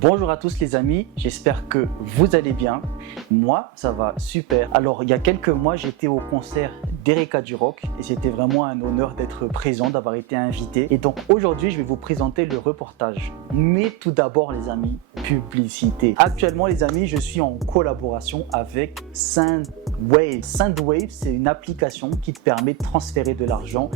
Bonjour à tous les amis, j'espère que vous allez bien. Moi, ça va super. Alors, il y a quelques mois, j'étais au concert d'Erika du Rock et c'était vraiment un honneur d'être présent, d'avoir été invité. Et donc aujourd'hui, je vais vous présenter le reportage. Mais tout d'abord les amis, publicité. Actuellement les amis, je suis en collaboration avec Sendwave. Sendwave, c'est une application qui te permet de transférer de l'argent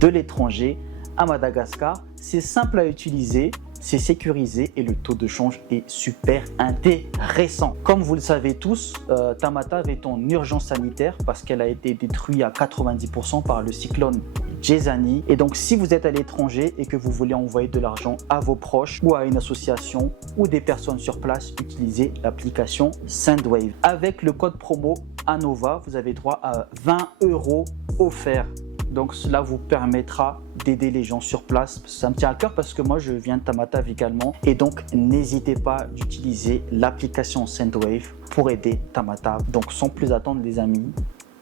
de l'étranger à Madagascar. C'est simple à utiliser, c'est sécurisé et le taux de change est super intéressant. Comme vous le savez tous, Tamatave est en urgence sanitaire parce qu'elle a été détruite à 90% par le cyclone Jezani. Et donc si vous êtes à l'étranger et que vous voulez envoyer de l'argent à vos proches ou à une association ou des personnes sur place, utilisez l'application Sendwave. Avec le code promo ANOVA, vous avez droit à 20 € offerts. Donc cela vous permettra d'aider les gens sur place. Ça me tient à cœur parce que moi je viens de Tamatave également. Et donc n'hésitez pas d'utiliser l'application Sendwave pour aider Tamatave. Donc sans plus attendre les amis,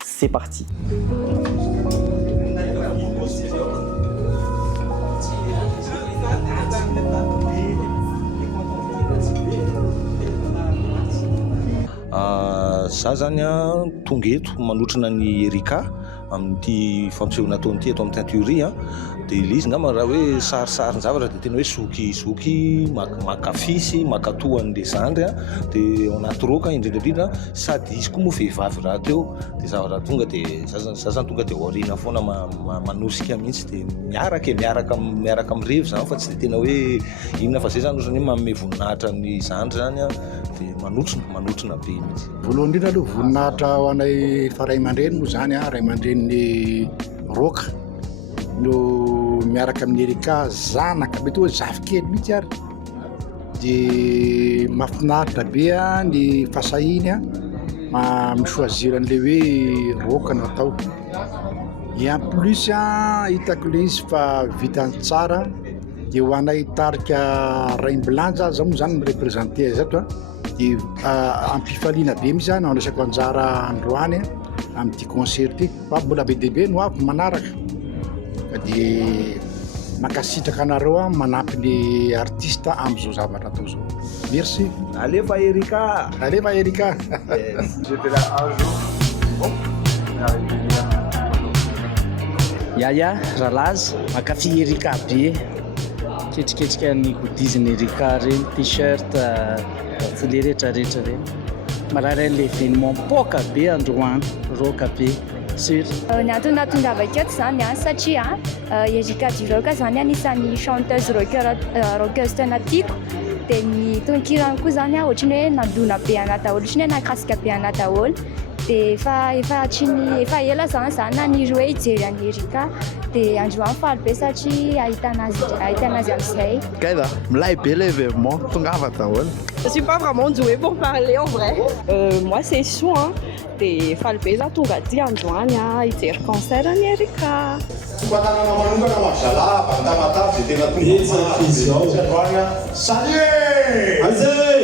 c'est parti. Za zany tonga eto manotrana ny Erika amin'ity fampisehoana ataony ity eto amin'ny teinturie dia ilay izy ngamba raha hoe sarisary zavatra dia tena hoe soky makafisy makatohan'ilay zandry dia ao anaty roka indrindrandrindra sady izy koa moa vehivavy raha teo dia zavatra tonga dia zazany tonga dia aoriana foana manosika mihitsy dia miaraka amin'irevy zany fa tsy dia tena hoe inona fa zay zany ohatrany hoe manome voninahitra ny zandry zany dia manotrona be mihitsy. Voalohany indrindra aloha voninahitra ho anay fa ray aman-dreny moa zany ray aman-drenin'ny roka no miaraka amin'ny Erika zanaka mety hoe zafikely mihitsy ary dia mahafinaritra be ny fasahiny michoisir an'ilay hoe roka no atao. Et en plus hitako ilay izy fa vitany tsara dia ho anay tarika Raimbilanja za moa zany mirepresenté zato dia ampifaliana be mihitsy zany andraisako anjara androany amin'ity concert ity fa mbola be dia be no avy manaraka ka dia mankasitraka anareo manampy ny artiste amin'izao zavatra atao zao. Merci. Alefa Erika. J'étais là un jour. Bon, Yaya, Ralazy, mankafy Erika be. Ketriketrika ny godiziny Erika reny, t-shirt, folie rehetra reny. Marary an'ilay événement poka be androany, roka be. Ny antony nahatongava aketo zany satria Erika du Rock zany anisan'ny chanteuse rockeuse tena tiako dia ny tononkirany koa zany ohatrany hoe nandona be anaty daholo, ohatrany hoe nakasika be anaty daholo dia efa ela zany naniry hoe hijery an'i Erika dia androany faly be satria ahitana azy amin'izay. Gaïda, milay be l'événement, tongava daholo. Je suis pas vraiment douée pour parler en vrai. Moi c'est chaud dia faly be za tonga aty androany hijery concert an'i Erika. Fomba-tanana manokana ho an'ny zalava ny Tamatave dia tena tonga androany salut azay.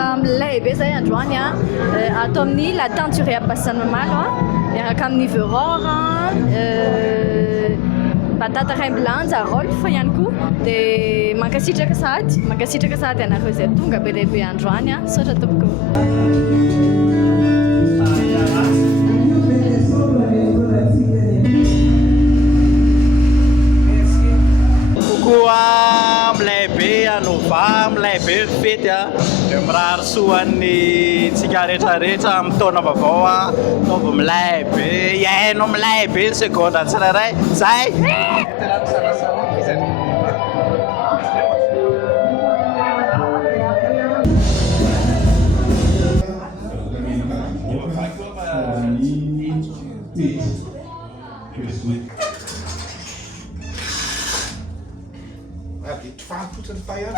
Milay be zay androany atao amin'ny la teinture Ampasan'ny Malo miaraka amin'ny Veror batata Remblanja Rolf ihany koa dia mankasitraka sahady ianareo zay tonga be lehibe androany saotra tompoko. Milay be anova milay be fety dia mirary soan'ny tsika rehetrarehetra amin'ny taona vaovao taovy milay be iaino milay be ny seconde tsirairay zay Dit vaangoed en fire.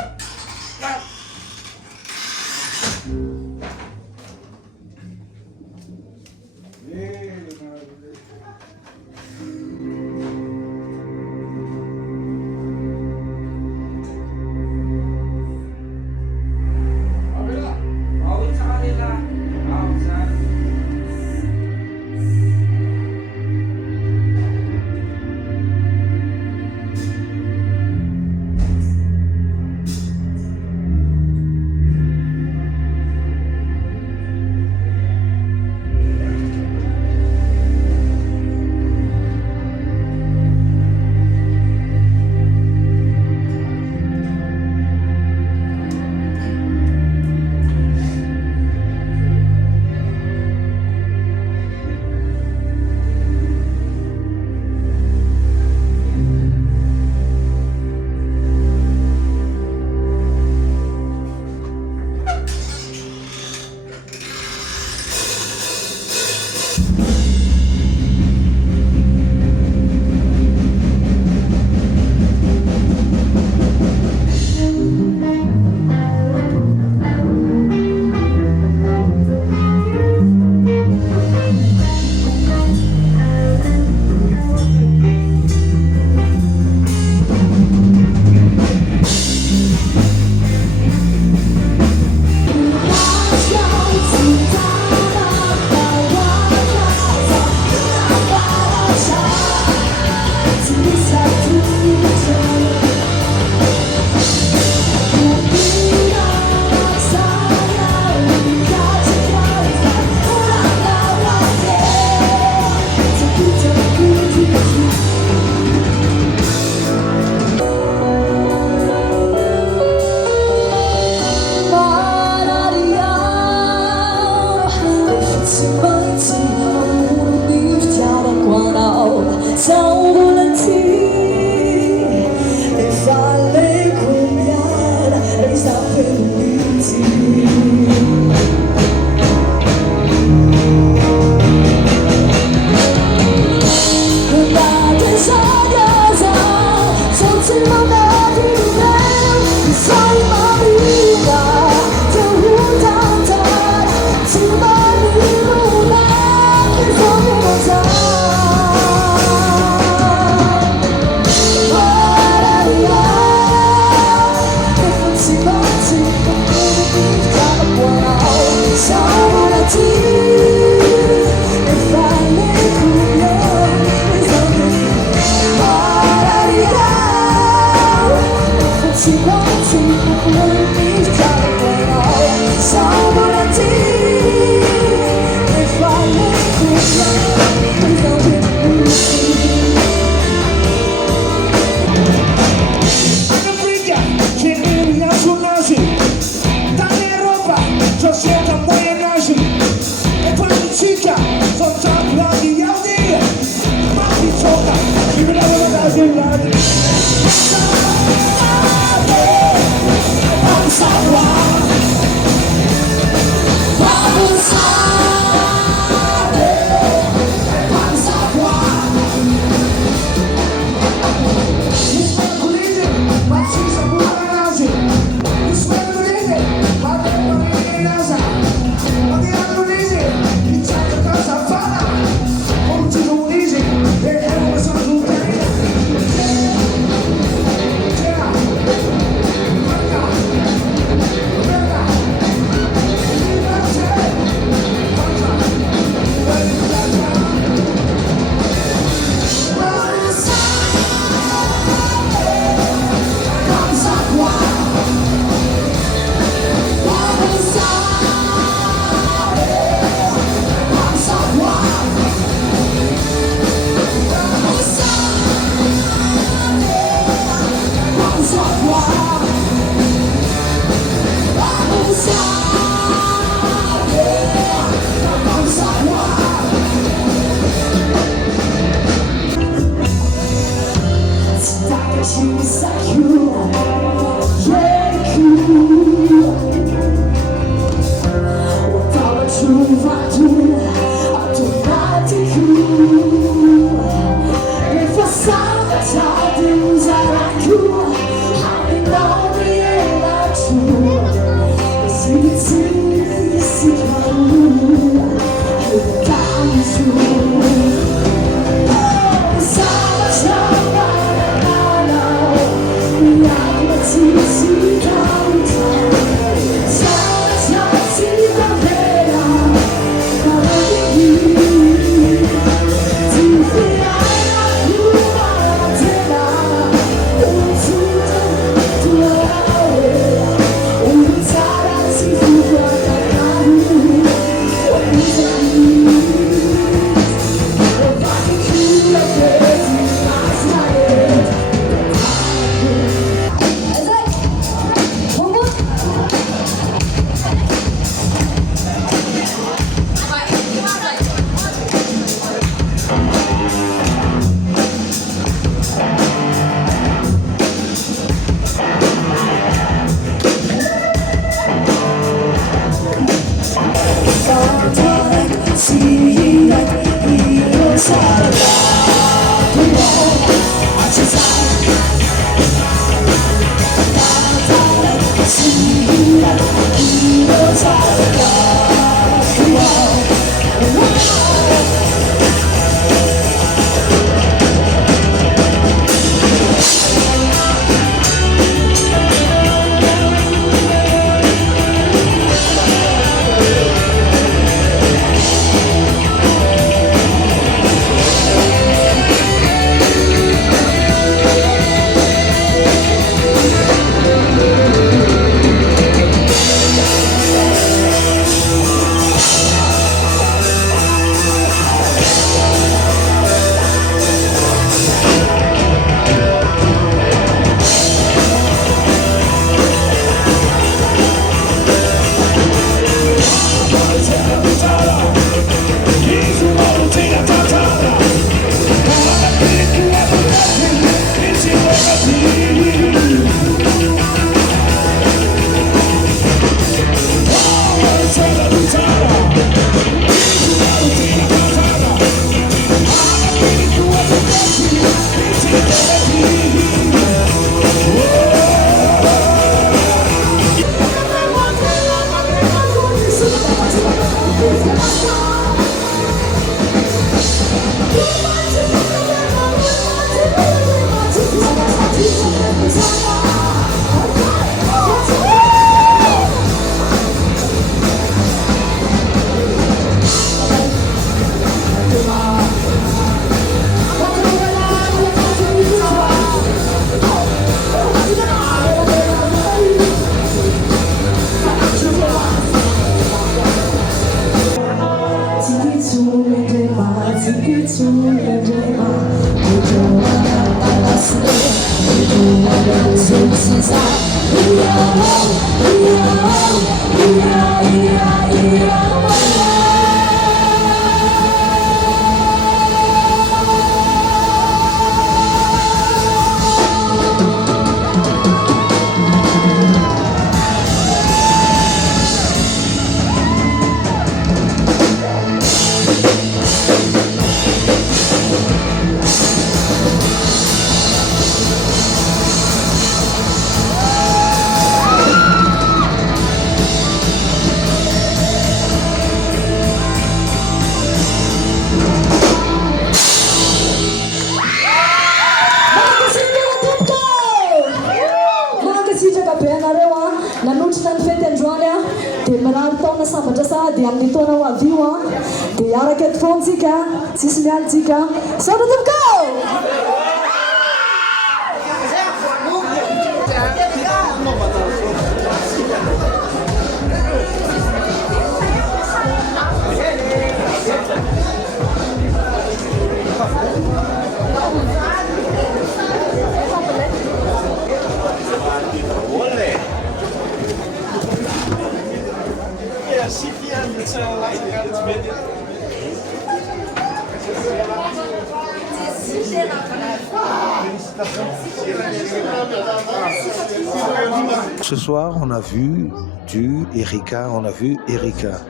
Ce soir, on a vu entendu Erika, on a vu Erika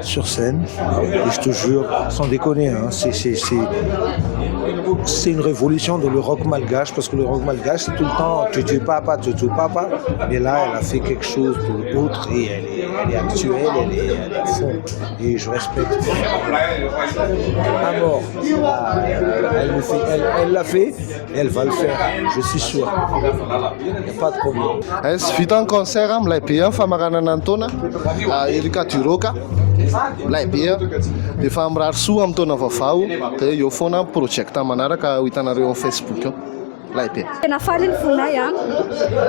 sur scène. Et je te jure, sans déconner, hein, c'est une révolution de le rock malgache, parce que le rock malgache, c'est tout le temps tu papa. Mais là, elle a fait quelque chose d'autre et elle est actuelle, elle est à fond. Et je respecte à mort. Elle l'a fait et elle va le faire, je suis sûr. Il n'y a pas de problème. Sy vita ny concert milay be ny famaranana ny taona Erika Duroka milay be dia efa mirary soa amin'ny taona vaovao dia eo foana project manaraka ho hitanareo amin'ny Facebook eo milay be. Tena faly ny fonay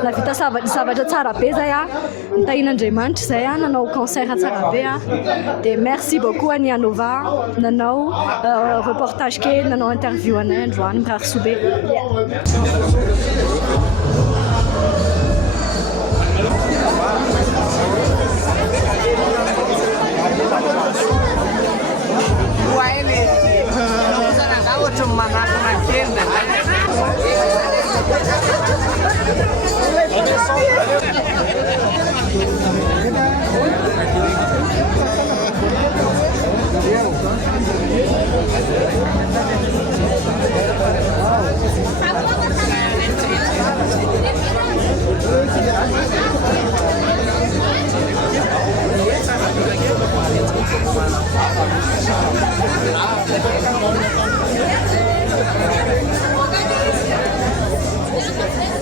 navita zavatra tsara be zay nitahin'Andriamanitra zay nanao concert tsara be dia merci beaucoup any Anova nanao reportage kely nanao interview anay androany mirary soa be. Thank you.